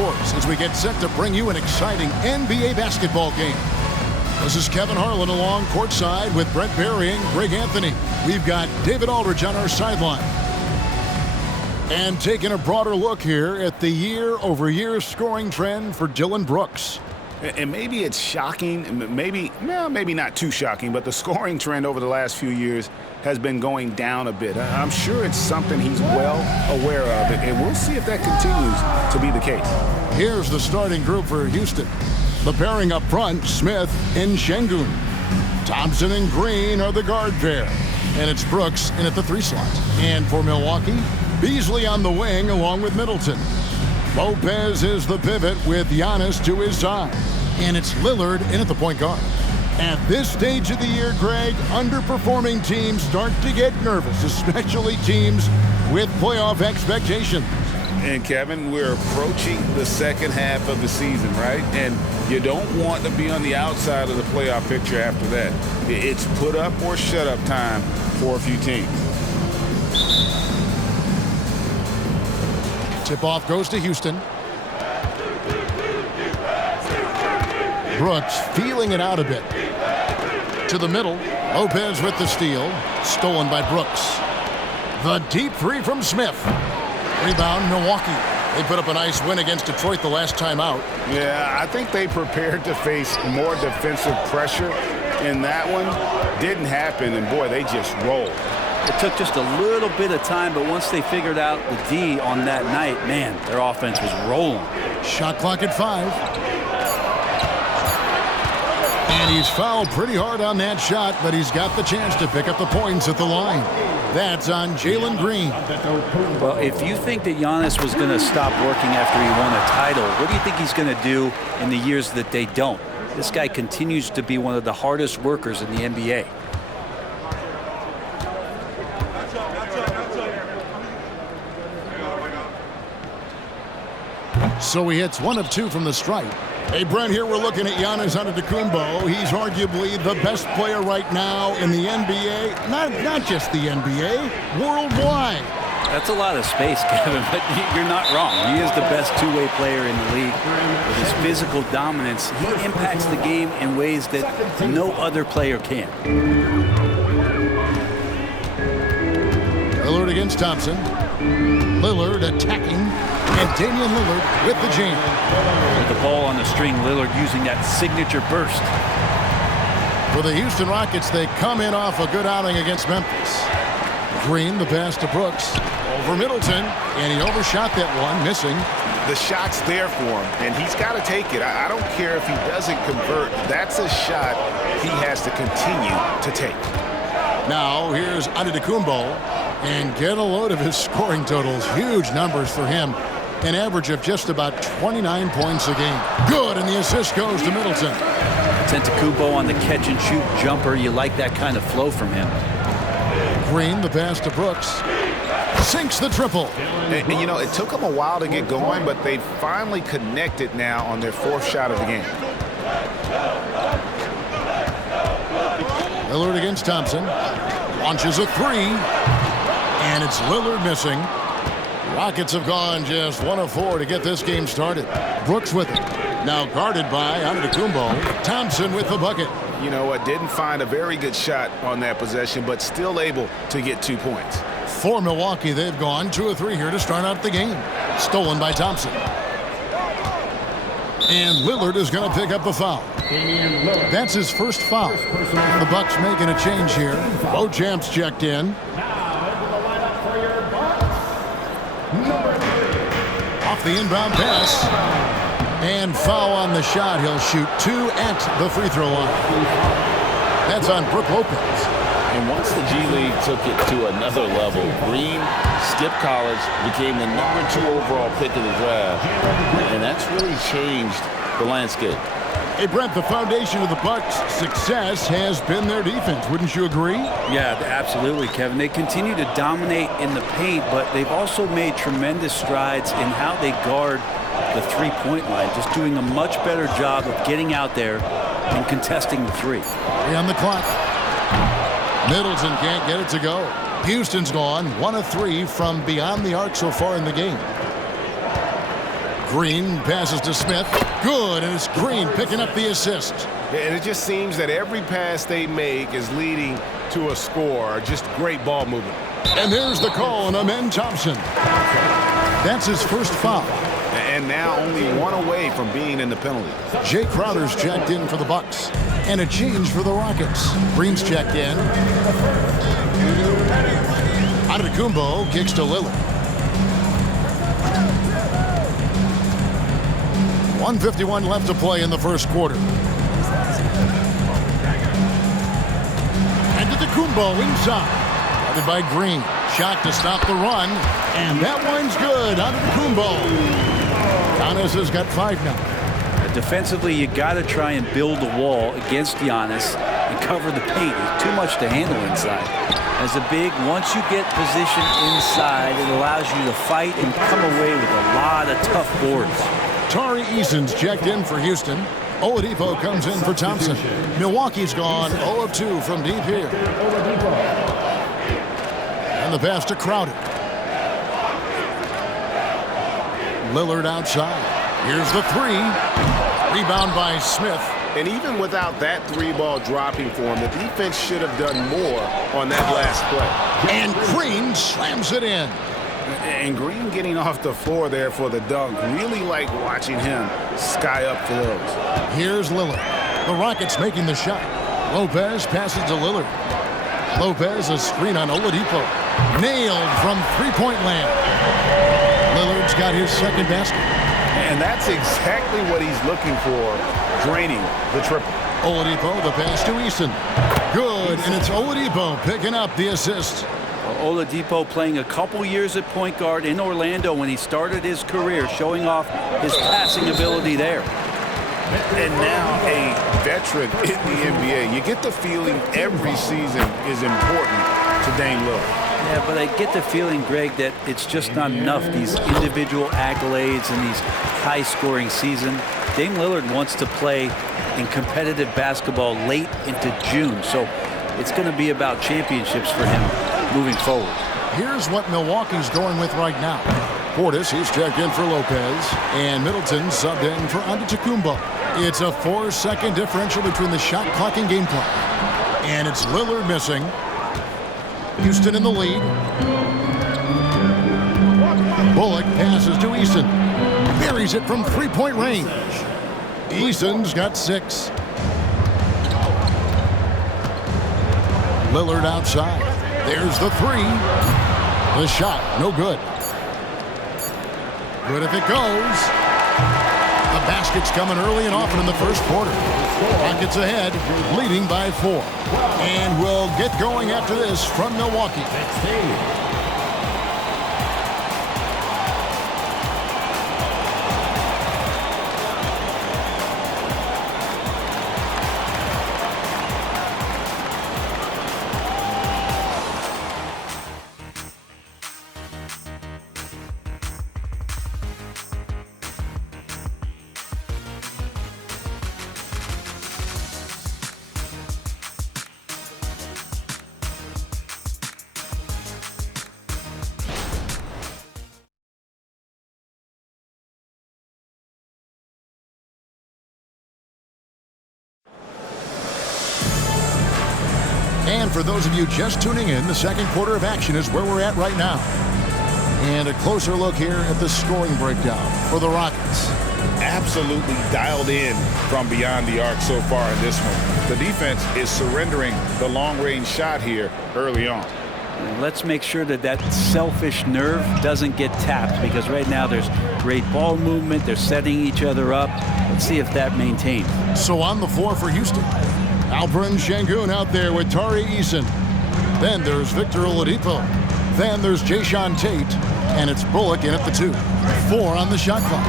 Sports as we get set to bring you an exciting NBA basketball game. This is Kevin Harlan along courtside with Brent Berry and Greg Anthony. We've got David Aldridge on our sideline. And taking a broader look here at the year-over-year scoring trend for Dillon Brooks. And maybe it's shocking, maybe not too shocking, but the scoring trend over the last few years has been going down a bit. I'm sure it's something he's well aware of, and we'll see if that continues to be the case. Here's the starting group for Houston. The pairing up front, Smith and Şengün. Thompson and Green are the guard pair. And it's Brooks in at the 3 slot. And for Milwaukee, Beasley on the wing along with Middleton. Lopez is the pivot with Giannis to his side. And it's Lillard in at the point guard. At this stage of the year, Greg, underperforming teams start to get nervous, especially teams with playoff expectations. And, Kevin, we're approaching the second half of the season, right? And you don't want to be on the outside of the playoff picture after that. It's put up or shut up time for a few teams. Tip-off goes to Houston. Brooks feeling it out a bit. To the middle. Lopez with the steal. Stolen by Brooks. The deep 3 from Smith. Rebound, Milwaukee. They put up a nice win against Detroit the last time out. Yeah, I think they prepared to face more defensive pressure in that one. Didn't happen, and boy, they just rolled. It took just a little bit of time, but once they figured out the D on that night, man, their offense was rolling. Shot clock at 5. And he's fouled pretty hard on that shot, but he's got the chance to pick up the points at the line. That's on Jalen Green. Well, if you think that Giannis was going to stop working after he won a title, what do you think he's going to do in the years that they don't? This guy continues to be one of the hardest workers in the NBA. So he hits 1 of 2 from the stripe. Hey, Brent, here we're looking at Giannis Antetokounmpo. He's arguably the best player right now in the NBA. Not just the NBA, worldwide. That's a lot of space, Kevin, but you're not wrong. He is the best two-way player in the league. With his physical dominance, he impacts the game in ways that no other player can. Lillard against Thompson. Lillard attacking. And Damian Lillard with the jam. With the ball on the string, Lillard using that signature burst. For the Houston Rockets, they come in off a good outing against Memphis. Green, the pass to Brooks. Over Middleton, and he overshot that one, missing. The shot's there for him, and he's got to take it. I don't care if he doesn't convert. That's a shot he has to continue to take. Now, here's Antetokounmpo, and get a load of his scoring totals. Huge numbers for him. An average of just about 29 points a game. Good, and the assist goes to Middleton. Antetokounmpo on the catch-and-shoot jumper. You like that kind of flow from him. Green, the pass to Brooks. Sinks the triple. And you know, it took them a while to get going, but they finally connected now on their 4th shot of the game. Lillard against Thompson. Launches a 3. And it's Lillard missing. Rockets have gone just 1 of 4 to get this game started. Brooks with it. Now guarded by Antetokounmpo. Thompson with the bucket. You know what? Didn't find a very good shot on that possession, but still able to get 2 points. For Milwaukee, they've gone 2 of 3 here to start out the game. Stolen by Thompson. And Lillard is going to pick up the foul. That's his first foul. The Bucks making a change here. Beauchamp's checked in. Off the inbound pass. And foul on the shot. He'll shoot 2 at the free throw line. That's on Brook Lopez. And once the G League took it to another level, Green skipped college, became the #2 overall pick of the draft, and that's really changed the landscape. Hey, Brent, the foundation of the Bucks' success has been their defense. Wouldn't you agree? Yeah, absolutely, Kevin. They continue to dominate in the paint, but they've also made tremendous strides in how they guard the three-point line, just doing a much better job of getting out there and contesting the 3. On the clock. Middleton can't get it to go. Houston's gone 1 of 3 from beyond the arc so far in the game. Green passes to Smith. Good, and it's Green picking up the assist. And it just seems that every pass they make is leading to a score. Just great ball movement. And there's the call on Amen Thompson. That's his first foul. And now only one away from being in the penalty. Jay Crowder's checked in for the Bucks. And a change for the Rockets. Green's checked in. Antetokounmpo kicks to Lillard. 1:51 left to play in the first quarter. Antetokounmpo inside. Guarded by Green. Shot to stop the run. And that one's good. Antetokounmpo. Giannis has got 5 now. Defensively, you got to try and build a wall against Giannis and cover the paint. There's too much to handle inside. As a big, once you get position inside, it allows you to fight and come away with a lot of tough boards. Tari Eason's checked in for Houston. Oladipo comes in for Thompson. Milwaukee's gone 0 of 2 from deep here. And the pass to Crowder. Lillard outside. Here's the 3. Rebound by Smith. And even without that 3-ball dropping for him, the defense should have done more on that last play. And Green slams it in. And Green getting off the floor there for the dunk. Really like watching him sky up for those. Here's Lillard. The Rockets making the shot. Lopez passes to Lillard. Lopez a screen on Oladipo. Nailed from three-point land. Lillard's got his second basket. And that's exactly what he's looking for, draining the triple. Oladipo, the pass to Eason. Good, and it's Oladipo picking up the assist. Oladipo playing a couple years at point guard in Orlando when he started his career, showing off his passing ability there. And now a veteran in the NBA. You get the feeling every season is important to Dame Lillard. Yeah, but I get the feeling, Greg, that it's just not enough, these individual accolades and these high-scoring season. Dame Lillard wants to play in competitive basketball late into June, so it's going to be about championships for him moving forward. Here's what Milwaukee's going with right now. Portis, he's checked in for Lopez, and Middleton subbed in for Antetokounmpo. It's a 4-second differential between the shot clock and game clock. And it's Lillard missing. Houston in the lead. Bullock passes to Eason. Buries it from three-point range. Eason's got 6. Lillard outside. There's the 3. The shot, no good. Good if it goes. The basket's coming early and often in the first quarter. Rockets ahead, leading by 4. And we'll get going after this from Milwaukee. And for those of you just tuning in, the second quarter of action is where we're at right now. And a closer look here at the scoring breakdown for the Rockets. Absolutely dialed in from beyond the arc so far in this one. The defense is surrendering the long-range shot here early on. Let's make sure that that selfish nerve doesn't get tapped, because right now there's great ball movement. They're setting each other up. Let's see if that maintains. So on the floor for Houston, Alperen Sengun out there with Tari Eason. Then there's Victor Oladipo. Then there's Jayshawn Tate. And it's Bullock in at the 2. 4 on the shot clock.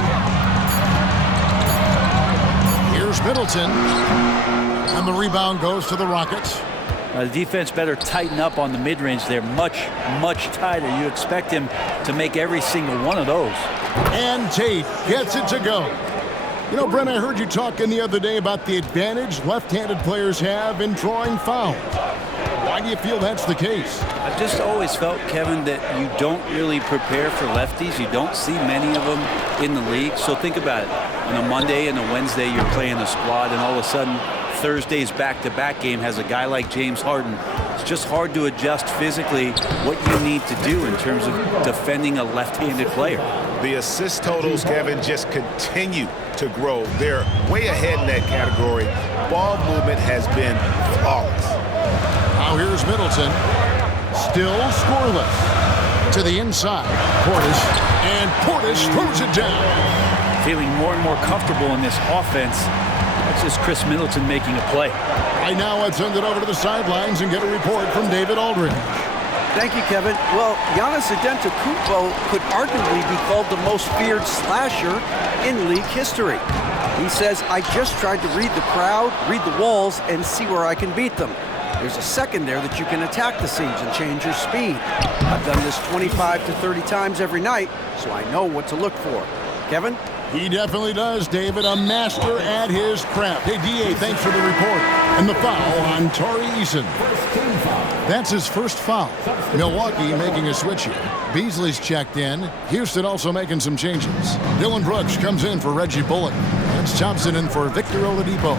Here's Middleton. And the rebound goes to the Rockets. The defense better tighten up on the mid-range. They're much, much tighter. You expect him to make every single one of those. And Tate gets it to go. You know, Brent, I heard you talking the other day about the advantage left-handed players have in drawing fouls. Why do you feel that's the case? I've just always felt, Kevin, that you don't really prepare for lefties. You don't see many of them in the league. So think about it. On a Monday and a Wednesday, you're playing a squad, and all of a sudden, Thursday's back-to-back game has a guy like James Harden. It's just hard to adjust physically what you need to do in terms of defending a left-handed player. The assist totals, Kevin, just continue to grow. They're way ahead in that category. Ball movement has been flawless. Now here's Middleton. Still scoreless. To the inside. Portis throws it down. Feeling more and more comfortable in this offense. That's just Chris Middleton making a play. Right now, let's send it over to the sidelines and get a report from David Aldridge. Thank you, Kevin. Well, Giannis Antetokounmpo could arguably be called the most feared slasher in league history. He says, I just tried to read the crowd, read the walls, and see where I can beat them. There's a second there that you can attack the seams and change your speed. I've done this 25 to 30 times every night, so I know what to look for. Kevin? He definitely does, David. A master at his craft. Hey, D.A., thanks for the report. And the foul on Tari Eason. That's his first foul. Milwaukee making a switch here. Beasley's checked in. Houston also making some changes. Dylan Brooks comes in for Reggie Bullock. That's Thompson in for Victor Oladipo.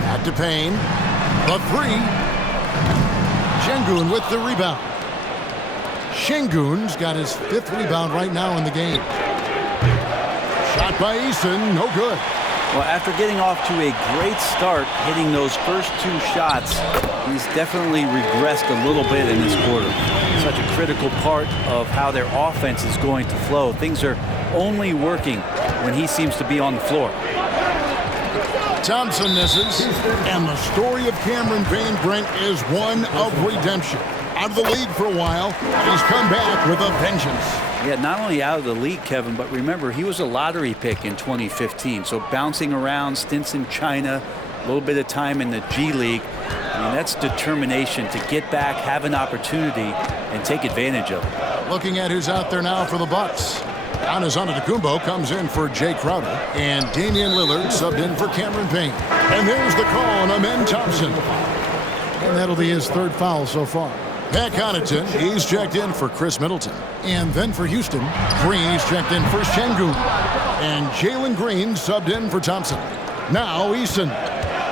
Back to Payne. The three. Şengün with the rebound. Şengün's got his 5th rebound right now in the game. Shot by Eason, no good. Well, after getting off to a great start, hitting those first 2 shots, he's definitely regressed a little bit in this quarter. Such a critical part of how their offense is going to flow. Things are only working when he seems to be on the floor. Thompson misses, and the story of Cameron Payne, Brent, is one of redemption. Out of the league for a while, he's come back with a vengeance. Yeah, not only out of the league, Kevin, but remember, he was a lottery pick in 2015. So bouncing around, stints in China, a little bit of time in the G League. I mean, that's determination to get back, have an opportunity, and take advantage of it. Looking at who's out there now for the Bucks. Giannis Antetokounmpo comes in for Jay Crowder, and Damian Lillard subbed in for Cameron Payne. And there's the call on Amen Thompson. And that'll be his 3rd foul so far. Pat Connaughton, he's checked in for Chris Middleton. And then for Houston, Green's checked in for Şengün. And Jalen Green subbed in for Thompson. Now Eason,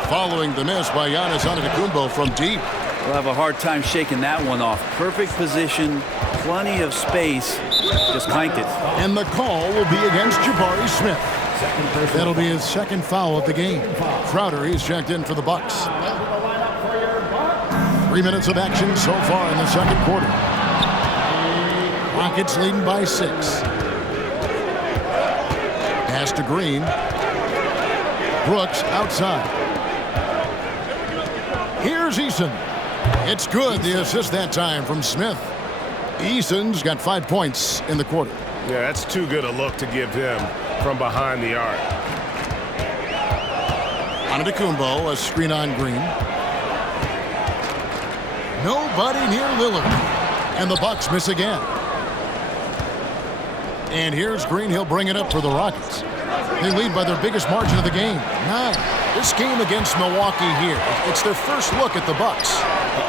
following the miss by Giannis Antetokounmpo from deep. We'll have a hard time shaking that one off. Perfect position, plenty of space, just clanked it. And the call will be against Jabari Smith. That'll be his 2nd foul of the game. Crowder, he's checked in for the Bucks. 3 minutes of action so far in the 2nd quarter. Rockets leading by 6. Pass to Green. Brooks outside. Here's Eason. It's good, the assist that time from Smith. Eason's got 5 points in the quarter. Yeah, that's too good a look to give him from behind the arc. Antetokounmpo, a screen on Green. Nobody near Lillard. And the Bucks miss again. And here's Green. He'll bring it up for the Rockets. They lead by their biggest margin of the game, 9. This game against Milwaukee here, it's their first look at the Bucks.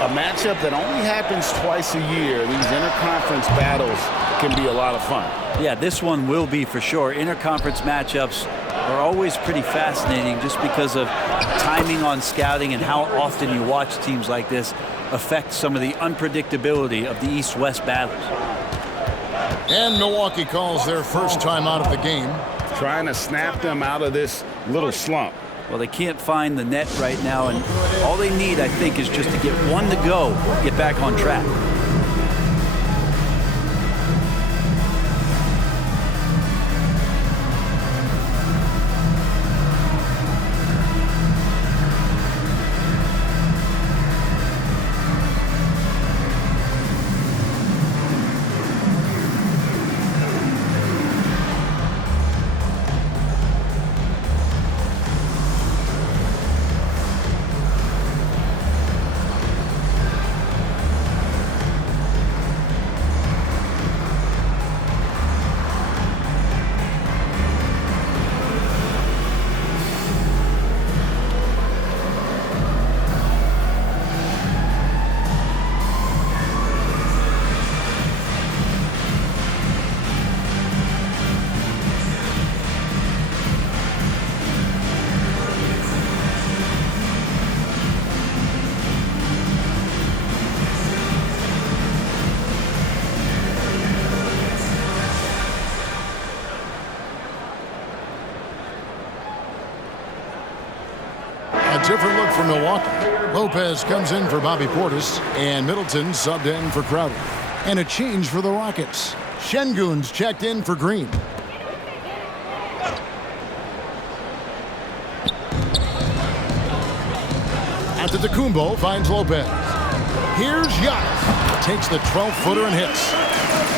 A matchup that only happens twice a year. These interconference battles can be a lot of fun. Yeah, this one will be for sure. Interconference matchups are always pretty fascinating just because of timing on scouting and how often you watch teams like this affect some of the unpredictability of the East-West battles. And Milwaukee calls their first time out of the game. Trying to snap them out of this little slump. Well, they can't find the net right now, and all they need, I think, is just to get one to go, get back on track. A different look for Milwaukee. Lopez comes in for Bobby Portis, and Middleton subbed in for Crowder. And a change for the Rockets. Şengün's checked in for Green. Antetokounmpo finds Lopez. Here's Giannis. Takes the 12-footer and hits.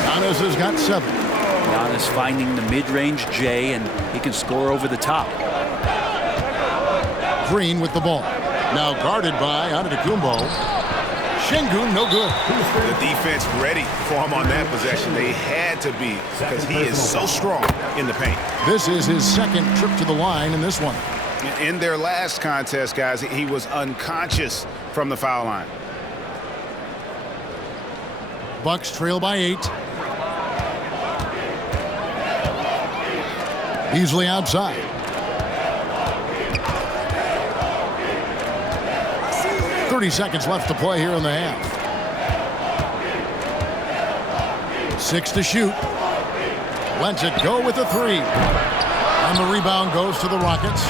Giannis has got 7. Giannis finding the mid-range J, and he can score over the top. Green with the ball. Now guarded by Antetokounmpo. Şengün, no good. The defense ready for him on that possession. They had to be because he is so strong in the paint. This is his second trip to the line in this one. In their last contest, guys, he was unconscious from the foul line. Bucks trail by 8. Easily outside. .30 seconds left to play here in the half. 6 to shoot. Lets it go with a 3. And the rebound goes to the Rockets.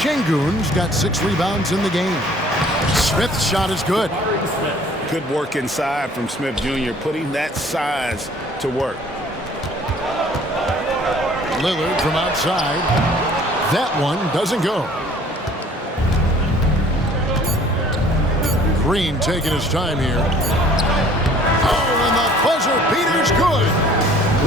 Şengün's got 6 rebounds in the game. Smith's shot is good. Good work inside from Smith Jr., putting that size to work. Lillard from outside. That one doesn't go. Green taking his time here. Oh, and the buzzer beater's good.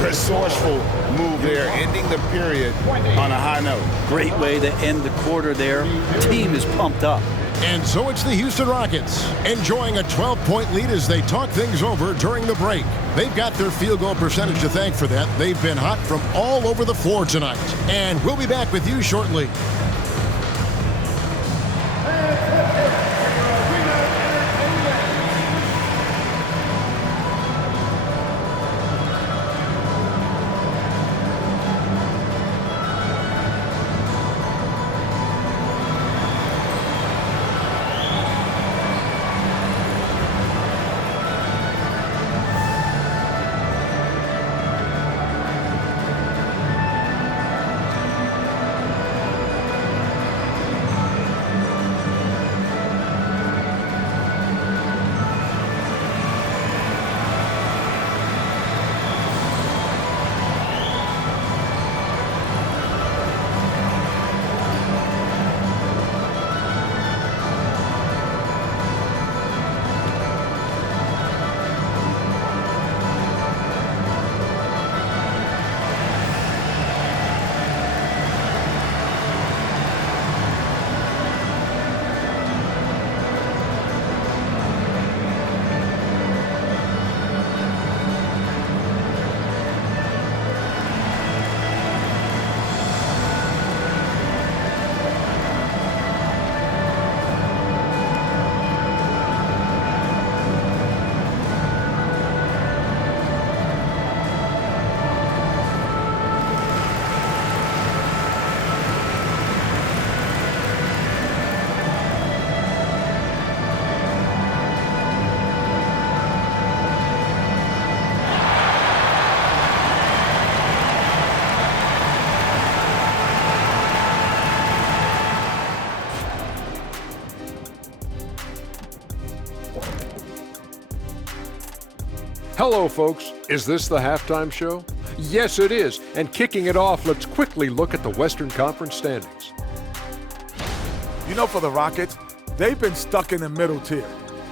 Resourceful move there, ending the period on a high note. Great way to end the quarter there. Team is pumped up. And so it's the Houston Rockets, enjoying a 12-point lead as they talk things over during the break. They've got their field goal percentage to thank for that. They've been hot from all over the floor tonight. And we'll be back with you shortly. Hello, folks. Is this the halftime show? Yes, it is. And kicking it off, let's quickly look at the Western Conference standings. You know, for the Rockets, they've been stuck in the middle tier.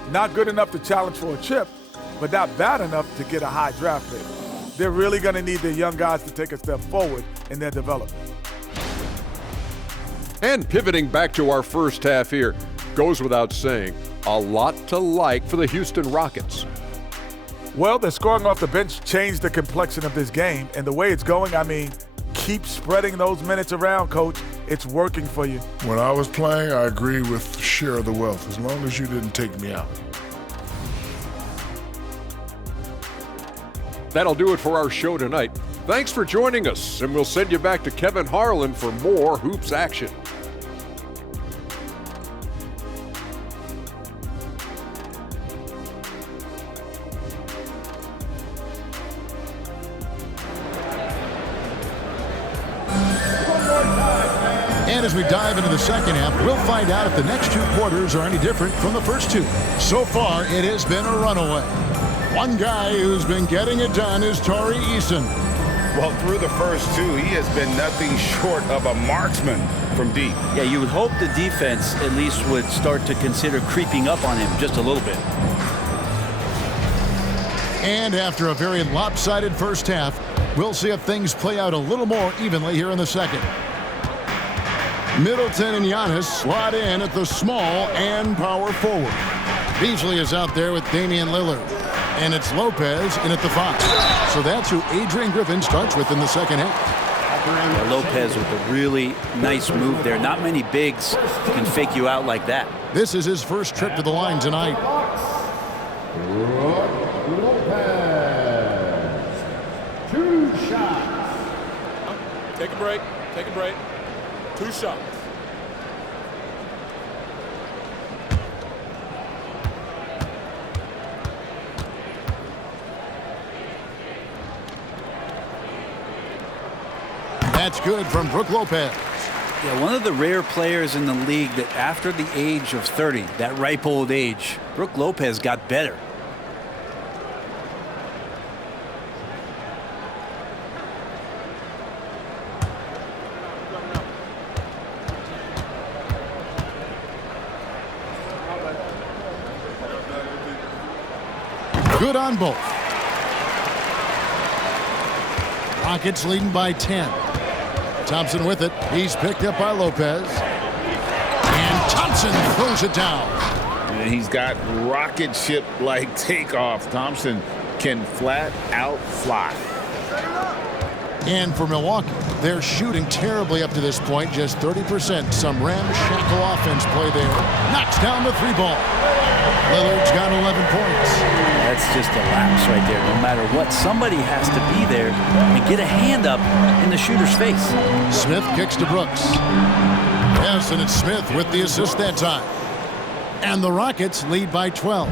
Not good enough to challenge for a chip, but not bad enough to get a high draft pick. They're really going to need their young guys to take a step forward in their development. And pivoting back to our first half here, goes without saying, a lot to like for the Houston Rockets. Well, the scoring off the bench changed the complexion of this game, and the way it's going, I mean, keep spreading those minutes around, Coach. It's working for you. When I was playing, I agree with share of the wealth, as long as you didn't take me out. That'll do it for our show tonight. Thanks for joining us, and we'll send you back to Kevin Harlan for more hoops action. And as we dive into the second half, we'll find out if the next 2 quarters are any different from the first 2. So far, it has been a runaway. One guy who's been getting it done is Tari Eason. Well, through the first 2, he has been nothing short of a marksman from deep. Yeah, you would hope the defense at least would start to consider creeping up on him just a little bit. And after a very lopsided first half, we'll see if things play out a little more evenly here in the second. Middleton and Giannis slot in at the small and power forward. Beasley is out there with Damian Lillard. And it's Lopez in at the 5. So that's who Adrian Griffin starts with in the second half. Yeah, Lopez with a really nice move there. Not many bigs can fake you out like that. This is his first trip to the line tonight. Lopez. 2 shots. Take a break. Take a break. 2 shots. That's good from Brook Lopez. Yeah, one of the rare players in the league that after the age of 30, that ripe old age, Brook Lopez got better. Good on both. Rockets leading by 10. Thompson with it. He's picked up by Lopez. And Thompson throws it down. And he's got rocket ship-like takeoff. Thompson can flat out fly. And for Milwaukee, they're shooting terribly up to this point, just 30%. Some ramshackle offense play there. Knocks down the 3-ball. Lillard's got 11 points. That's just a lapse right there. No matter what, somebody has to be there and get a hand up in the shooter's face. Smith kicks to Brooks. Yes, and it's Smith with the assist that time. And the Rockets lead by 12.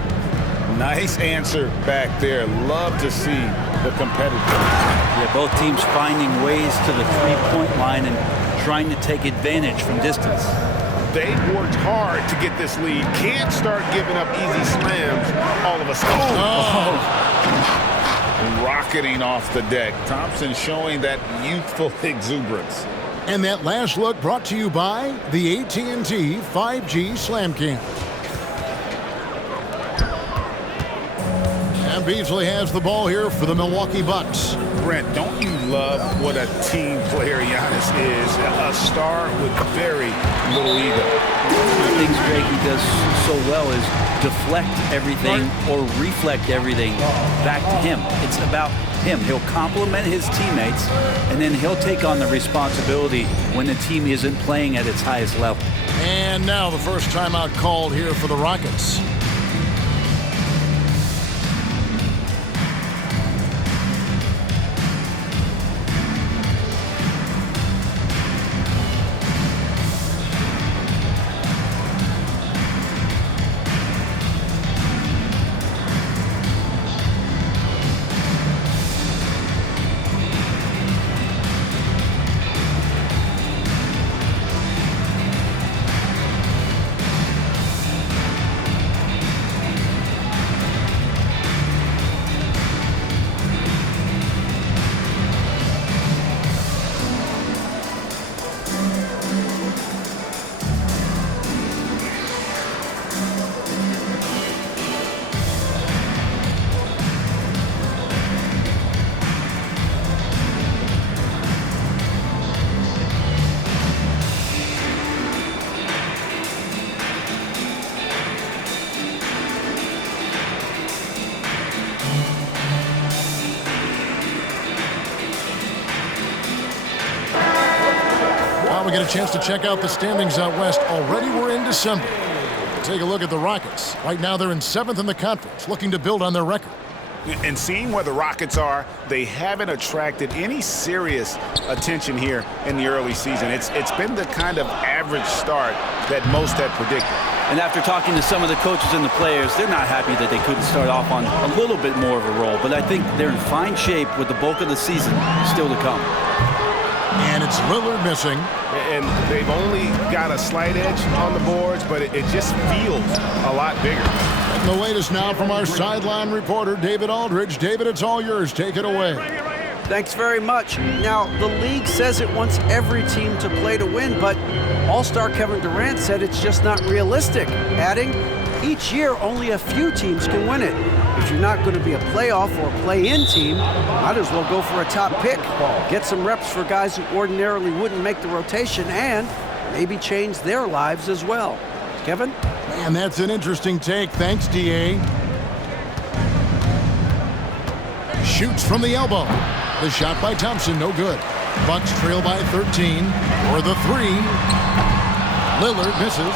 Nice answer back there. Love to see the competitiveness. Yeah, both teams finding ways to the 3-point line and trying to take advantage from distance. They've worked hard to get this lead. Can't start giving up easy slams all of a sudden. Oh. Rocketing off the deck. Thompson showing that youthful exuberance. And that last look brought to you by the AT&T 5G Slam Cam. And Beasley has the ball here for the Milwaukee Bucks. Brent, don't you love what a team player Giannis is? A star with very little ego. One of the things Greggy does so well is deflect everything or reflect everything back to him. It's about him. He'll compliment his teammates, and then he'll take on the responsibility when the team isn't playing at its highest level. And now the first timeout called here for the Rockets. We get a chance to check out the standings out west. Already we're in December. Take a look at the Rockets. Right now they're in 7th in the conference, looking to build on their record. And seeing where the Rockets are, they haven't attracted any serious attention here in the early season. It's been the kind of average start that most had predicted. And after talking to some of the coaches and the players, they're not happy that they couldn't start off on a little bit more of a roll. But I think they're in fine shape with the bulk of the season still to come. And it's Lillard missing. And they've only got a slight edge on the boards, but it just feels a lot bigger. And the latest now from our sideline reporter, David Aldridge. David, it's all yours. Take it away. Thanks very much. Now, the league says it wants every team to play to win, but All-Star Kevin Durant said it's just not realistic, adding, each year only a few teams can win it. If you're not going to be a playoff or play-in team, might as well go for a top pick. Get some reps for guys who ordinarily wouldn't make the rotation and maybe change their lives as well. Kevin? Man, that's an interesting take. Thanks, D.A. Shoots from the elbow. The shot by Thompson, no good. Bucks trail by 13 for the three. Lillard misses.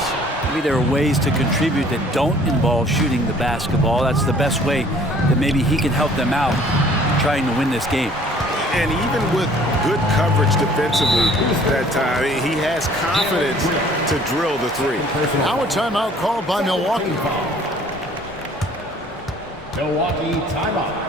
Maybe there are ways to contribute that don't involve shooting the basketball. That's the best way that maybe he can help them out trying to win this game. And even with good coverage defensively that time, he has confidence to drill the three. Now a timeout called by Milwaukee. Milwaukee timeout.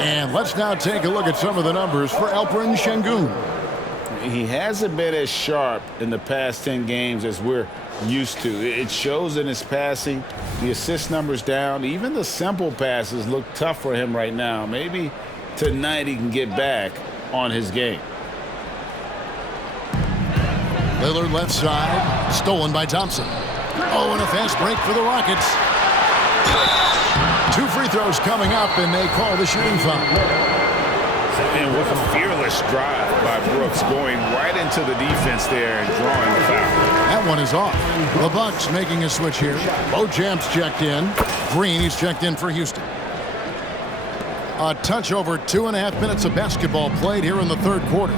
And let's now take a look at some of the numbers for Alperen Şengün. He hasn't been as sharp in the past 10 games as we're used to. It shows in his passing. The assist numbers down. Even the simple passes look tough for him right now. Maybe tonight he can get back on his game. Lillard left side, stolen by Thompson. Oh, and a fast break for the Rockets. 2 free throws coming up, and they call the shooting foul. And what a fearless drive by Brooks, going right into the defense there and drawing the foul. That one is off. The Bucks making a switch here. Beauchamp's checked in. Green, he's checked in for Houston. A touch over 2.5 minutes of basketball played here in the third quarter.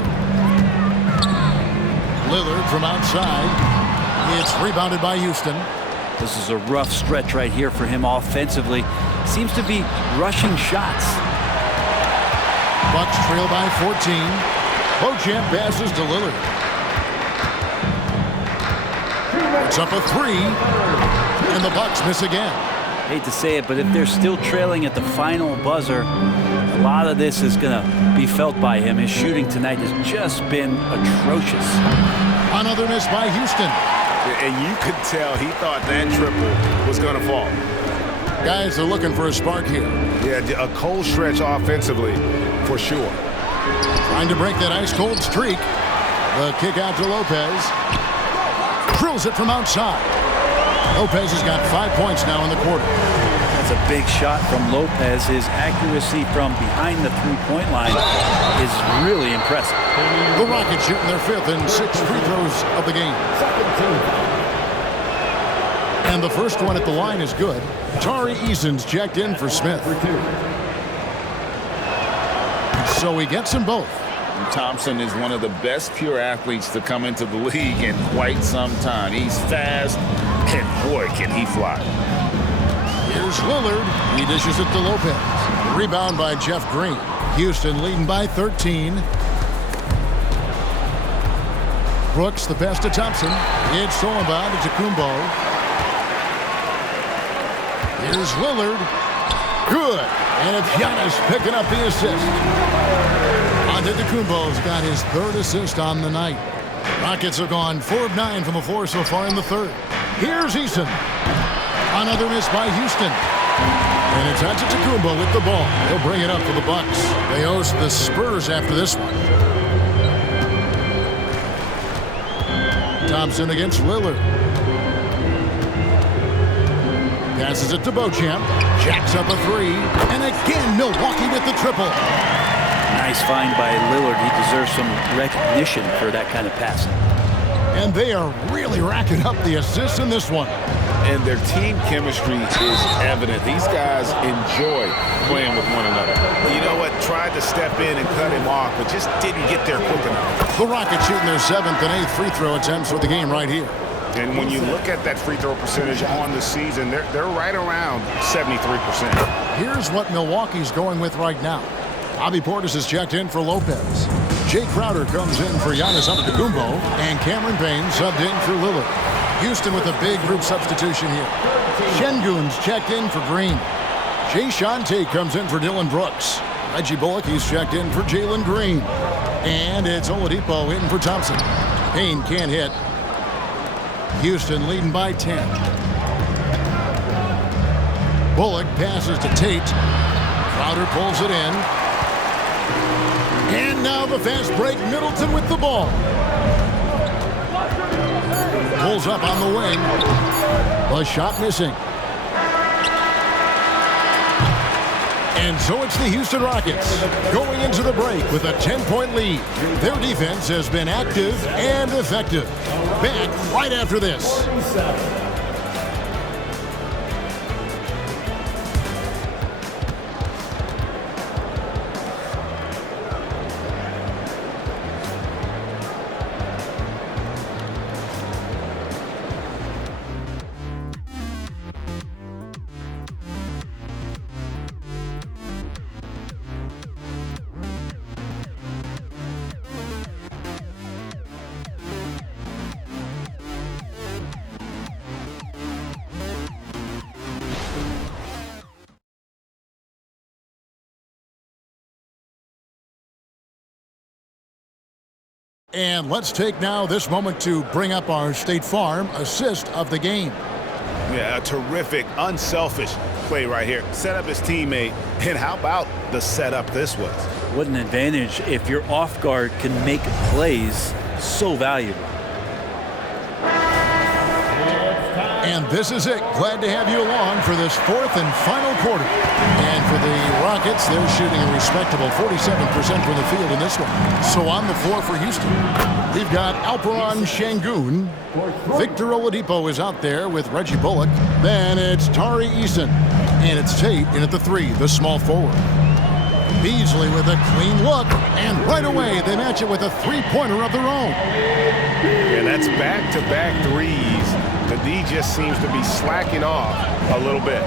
Lillard from outside. It's rebounded by Houston. This is a rough stretch right here for him offensively. Seems to be rushing shots. Bucks trail by 14. Beauchamp passes to Lillard. It's up a 3, and the Bucks miss again. Hate to say it, but if they're still trailing at the final buzzer, a lot of this is going to be felt by him. His shooting tonight has just been atrocious. Another miss by Houston. And you could tell he thought that triple was going to fall. Guys are looking for a spark here. Yeah, a cold stretch offensively, for sure. Trying to break that ice-cold streak. The kick out to Lopez. Drills it from outside. Lopez has got 5 points now in the quarter. That's a big shot from Lopez. His accuracy from behind the three-point line is really impressive. The Rockets shooting their 5th and 6th free throws of the game. And the first one at the line is good. Tari Eason's checked in for Smith. So he gets them both. Thompson is one of the best pure athletes to come into the league in quite some time. He's fast, and boy, can he fly. Here's Lillard. He dishes it to Lopez. Rebound by Jeff Green. Houston leading by 13. Brooks, the pass to Thompson. It's stolen by Antetokounmpo. Here's Lillard. Good. And it's Giannis picking up the assist. Antetokounmpo's got his third assist on the night. Rockets have gone 4 of 9 from the floor so far in the third. Here's Eason. Another miss by Houston. And it's Antetokounmpo with the ball. He'll bring it up for the Bucks. They host the Spurs after this one. Thompson against Lillard. Passes it to Beauchamp. Jacks up a three. And again, Milwaukee with the triple. Nice find by Lillard. He deserves some recognition for that kind of passing. And they are really racking up the assists in this one. And their team chemistry is evident. These guys enjoy playing with one another. You know what? Tried to step in and cut him off, but just didn't get there quick enough. The Rockets shooting their 7th and 8th free throw attempts for the game right here. And when you look at that free throw percentage on the season, they're right around 73%. Here's what Milwaukee's going with right now. Bobby Portis is checked in for Lopez. Jay Crowder comes in for Giannis Antetokounmpo, and Cameron Payne subbed in for Lillard. Houston with a big group substitution here. Şengün's checked in for Green. Jae'Sean Tate comes in for Dylan Brooks. Reggie Bullock, he's checked in for Jalen Green. And it's Oladipo in for Thompson. Payne can't hit. Houston leading by 10. Bullock passes to Tate. Crowder pulls it in. And now the fast break. Middleton with the ball. Pulls up on the wing. The shot missing. And so it's the Houston Rockets going into the break with a 10-point lead. Their defense has been active and effective. Back right after this. And let's take now this moment to bring up our State Farm assist of the game. Yeah, a terrific, unselfish play right here. Set up his teammate, and how about the setup this was? What an advantage if your off guard can make plays so valuable. And this is it. Glad to have you along for this 4th and final quarter. And for the Rockets, they're shooting a respectable 47% from the field in this one. So on the floor for Houston, we've got Alperen Şengün. Victor Oladipo is out there with Reggie Bullock. Then it's Tari Eason. And it's Tate in at the 3, the small forward. Beasley with a clean look. And right away, they match it with a three-pointer of their own. And that's back-to-back threes. The D just seems to be slacking off a little bit.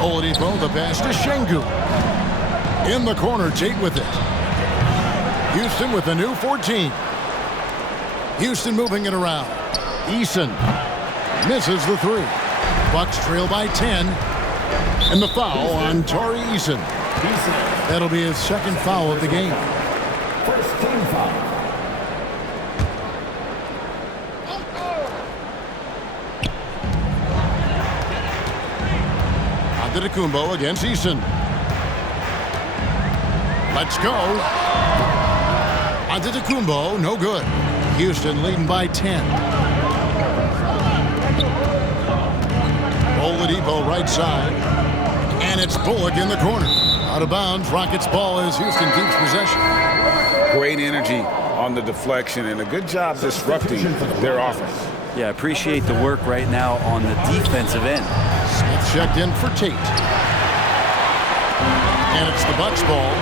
Oladipo, the pass to Şengün. In the corner, Tate with it. Houston with a new 14. Houston moving it around. Eason misses the 3. Bucks trail by 10. And the foul on Tari Eason. That'll be his 2nd foul of the game. First team foul. Antetokounmpo against Eason. Let's go. Antetokounmpo, no good. Houston leading by 10. Oladipo right side. And it's Bullock in the corner. Out of bounds, Rockets ball as Houston keeps possession. Great energy on the deflection and a good job disrupting their offense. Yeah, appreciate the work right now on the defensive end. Smith checked in for Tate. And it's the Bucks ball.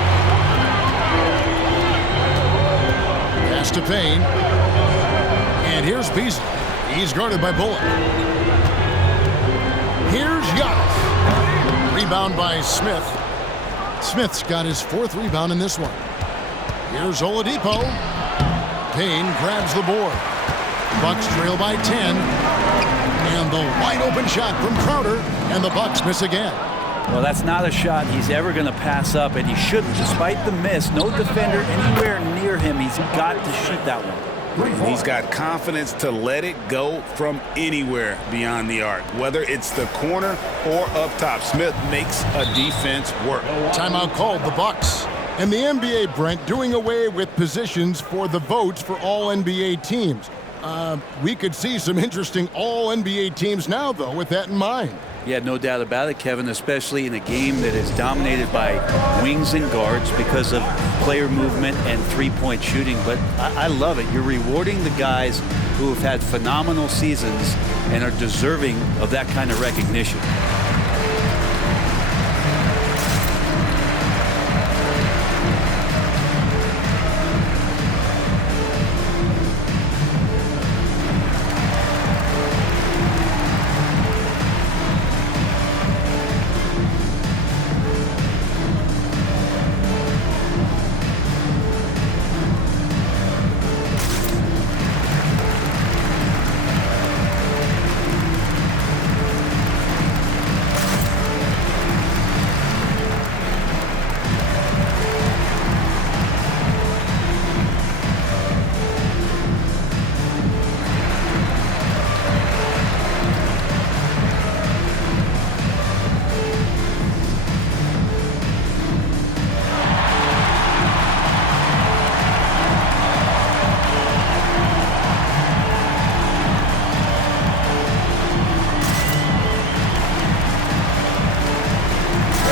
Pass to Payne. And here's Beasley. He's guarded by Bullock. Here's Giannis. Rebound by Smith. Smith's got his 4th rebound in this one. Here's Oladipo. Payne grabs the board. Bucks trail by 10. And the wide open shot from Crowder, and the Bucks miss again. Well, that's not a shot he's ever going to pass up, and he shouldn't. Despite the miss, no defender anywhere near him. He's got to shoot that one. He's got confidence to let it go from anywhere beyond the arc, whether it's the corner or up top. Smith makes a defense work. Timeout called, the Bucks. And the NBA, Brent, doing away with positions for the votes for all NBA teams. We could see some interesting all-NBA teams now, though, with that in mind. Yeah, no doubt about it, Kevin, especially in a game that is dominated by wings and guards because of player movement and three-point shooting. But I love it. You're rewarding the guys who have had phenomenal seasons and are deserving of that kind of recognition.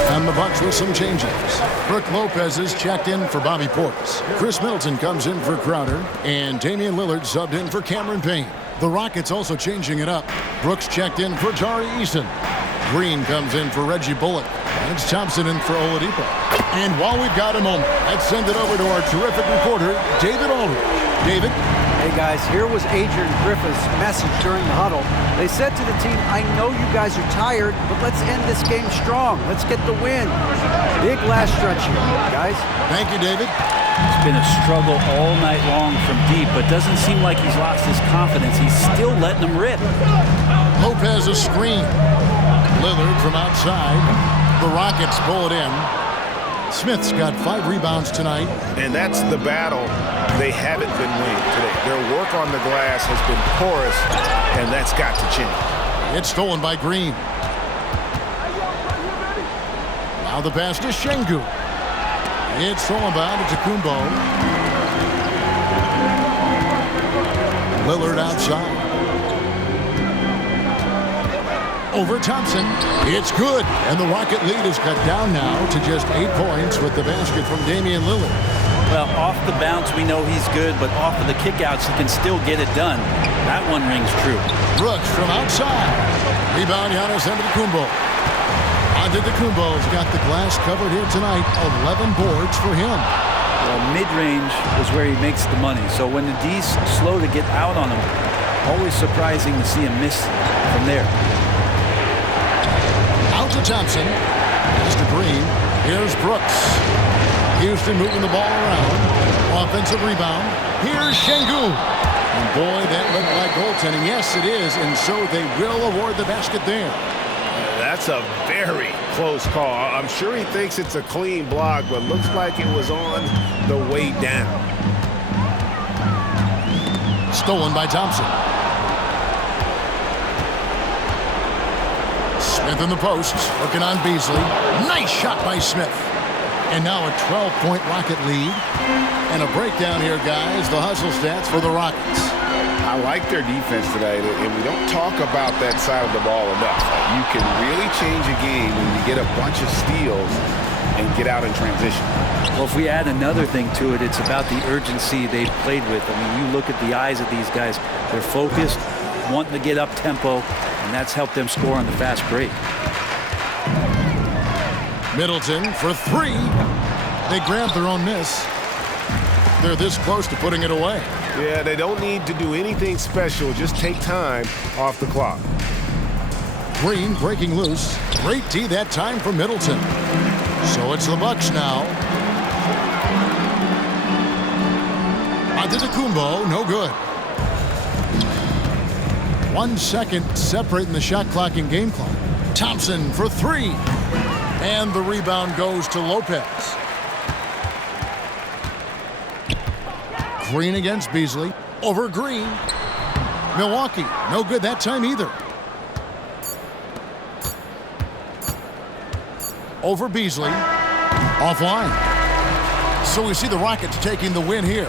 And the Bucks with some changes. Brook Lopez is checked in for Bobby Portis. Chris Middleton comes in for Crowder. And Damian Lillard subbed in for Cameron Payne. The Rockets also changing it up. Brooks checked in for Tari Eason. Green comes in for Reggie Bullock. And it's Thompson in for Oladipo. And while we've got a moment, let's send it over to our terrific reporter, David Aldridge. David? Hey guys, here was Adrian Griffith's message during the huddle. They said to the team, I know you guys are tired, but let's end this game strong. Let's get the win. Big last stretch here, guys. Thank you, David. It's been a struggle all night long from deep, but doesn't seem like he's lost his confidence. He's still letting them rip. Lopez a screen. Lillard from outside. The Rockets pull it in. Smith's got 5 rebounds tonight. And that's the battle they haven't been winning today. Their work on the glass has been porous, and that's got to change. It's stolen by Green. Now the pass to Şengün. It's stolen by Antetokounmpo. Lillard outside. Over Thompson. It's good. And the Rocket lead is cut down now to just 8 points with the basket from Damian Lillard. Well, off the bounce, we know he's good, but off of the kickouts, he can still get it done. That one rings true. Brooks from outside. Rebound, Giannis Antetokounmpo. Antetokounmpo's got the glass covered here tonight. 11 boards for him. Well, mid-range is where he makes the money. So when the D's slow to get out on him, always surprising to see him miss from there. Out to Thompson. Pass to Green. Here's Brooks. Houston moving the ball around. Offensive rebound. Here's Şengün. And boy, that looked like goaltending. Yes, it is. And so they will award the basket there. That's a very close call. I'm sure he thinks it's a clean block, but looks like it was on the way down. Stolen by Thompson. Smith in the post, looking on Beasley. Nice shot by Smith. And now a 12-point Rocket lead. And a breakdown here, guys. The hustle stats for the Rockets. I like their defense today, and we don't talk about that side of the ball enough. You can really change a game when you get a bunch of steals and get out in transition. Well, if we add another thing to it, it's about the urgency they've played with. I mean, you look at the eyes of these guys. They're focused, wanting to get up tempo, and that's helped them score on the fast break. Middleton for 3. They grabbed their own miss. They're this close to putting it away. Yeah, they don't need to do anything special. Just take time off the clock. Green breaking loose. Great D that time for Middleton. So it's the Bucks now. Antetokounmpo, no good. 1 second separating the shot clock and game clock. Thompson for three. And the rebound goes to Lopez. Green against Beasley. Over Green. Milwaukee, no good that time either. Over Beasley. Offline. So we see the Rockets taking the win here.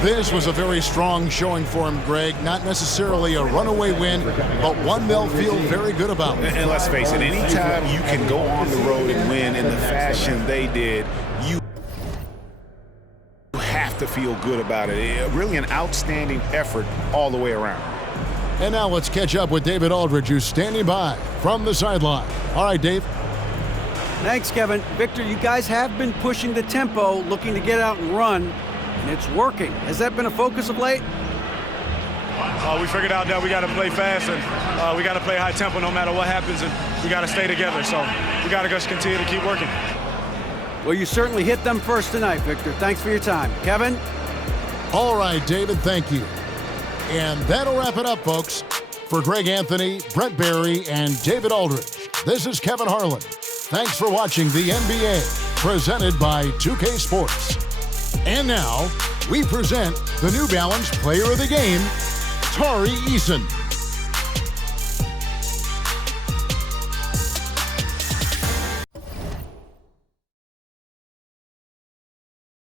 This was a very strong showing for him, Greg. Not necessarily a runaway win, but one they'll feel very good about. And let's face it, anytime you can go on the road and win in the fashion they did, you have to feel good about it. Really an outstanding effort all the way around. And now let's catch up with David Aldridge, who's standing by from the sideline. All right, Dave. Thanks, Kevin. Victor, you guys have been pushing the tempo, looking to get out and run, and it's working. Has that been a focus of late? We figured out that we got to play fast and we got to play high tempo no matter what happens, and we got to stay together. So we got to just continue to keep working. Well, you certainly hit them first tonight, Victor. Thanks for your time. Kevin? All right, David, thank you. And that'll wrap it up, folks. For Greg Anthony, Brett Barry, and David Aldridge, this is Kevin Harlan. Thanks for watching the NBA, presented by 2K Sports. And now, we present the New Balance Player of the Game, Tari Eason.